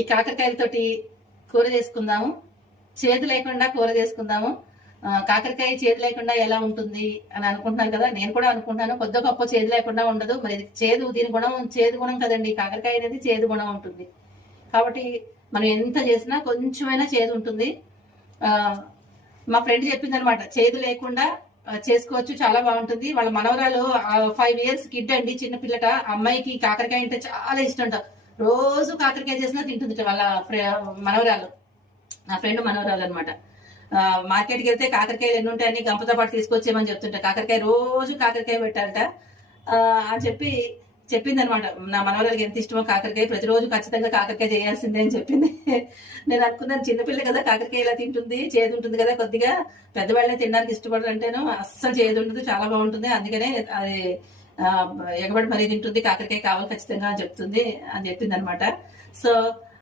ఈ కాకరకాయలతోటి కూర చేసుకుందాము. చేదు లేకుండా కూర చేసుకుందాము. కాకరకాయ చేదు లేకుండా ఎలా ఉంటుంది అని అనుకుంటున్నాను కదా, నేను కూడా అనుకుంటున్నాను. కొద్ది గొప్ప చేదు లేకుండా ఉండదు. మరి చేదు, దీని గుణం చేదు గుణం కదండి. కాకరకాయ అనేది చేదు గుణం ఉంటుంది కాబట్టి మనం ఎంత చేసినా కొంచెమైనా చేదు ఉంటుంది. మా ఫ్రెండ్ చెప్పింది అనమాట, చేదు లేకుండా చేసుకోవచ్చు, చాలా బాగుంటుంది. వాళ్ళ మనవరాలు 5 years కిడ్ అండి, చిన్న పిల్లట. అమ్మాయికి కాకరకాయ అంటే చాలా ఇష్టం. రోజు కాకరకాయ చేసినా తింటుంది వాళ్ళ మనవరాలు, నా ఫ్రెండ్ మనవరాలు అనమాట. మార్కెట్కి వెళ్తే కాకరకాయలు ఎన్ని ఉంటాయని గంపతో పాటు తీసుకొచ్చేమని చెప్తుంటా. కాకరకాయ రోజు కాకరకాయ పెట్టాలట అని చెప్పింది అనమాట. నా మనవరాలకి ఎంత ఇష్టమో కాకరకాయ, ప్రతిరోజు ఖచ్చితంగా కాకరకాయ చేయాల్సిందే అని చెప్పింది. నేను అనుకున్నాను, చిన్నపిల్ల కదా, కాకరకాయ ఇలా తింటుంది, చేదు ఉంటుంది కదా కొద్దిగా, పెద్దవాళ్ళే తినడానికి ఇష్టపడరు అంటేను అస్సలు చేదు ఉంటుంది, చాలా బాగుంటుంది. అందుకనే అది ఎగబడి మరీ తింటుంది, కాకరకాయ కావాలి ఖచ్చితంగా అని చెప్పింది అనమాట. సో